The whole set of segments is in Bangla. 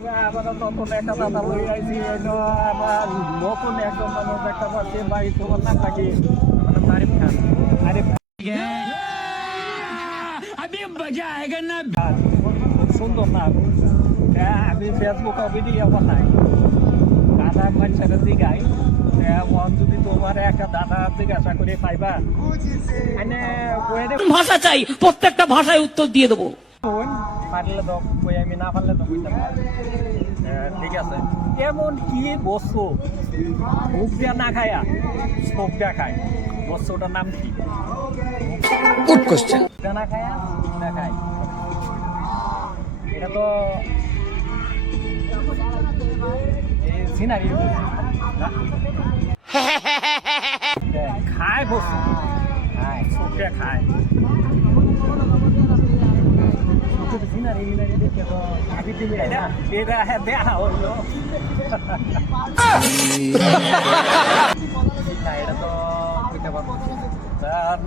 আবার নতুন একটা দাদা লই আইছি আমার নতুন একজন মানুষ একটা পাচ্ছি ভাই তোমার নাম নাকি আরিফ খান আরিফ সুন্দর নাম আমি ফেসবুকে ভিডিও বানাই দাদা মানুষের জিগাই যদি তোমার একটা দাদা জিজ্ঞাসা করে পাইবা ভাষা চাই, প্রত্যেকটা ভাষায় উত্তর দিয়ে দেবো। পারলে তো কই আমি না পারলে তো কইতাম না। ঠিক আছে এমন কি বস্তু মুখ দিয়া না খায়া চোখ দিয়া খায় বস্তুটার নাম কি? Good question. না খায়া না খায় এটা তো সিনারি খায় বস্তু খায় চোখ দিয়া খায়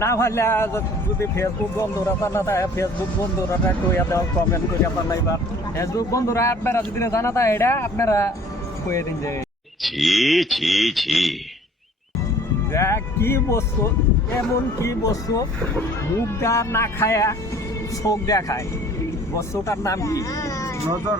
না ভাবলে যদি ফেসবুক বন্ধুরা না থাকে ফেসবুক বন্ধুরা কমেন্ট করে আপনার এবার ফেসবুক বন্ধুরা আপনারা যদি জানা থাকে এটা আপনারা কয়ে দিন যে কি বস্তু এমন কি বস্তু মুখ দা না খায়া চোখ দেখায় বস্তুটার নাম কি? নজর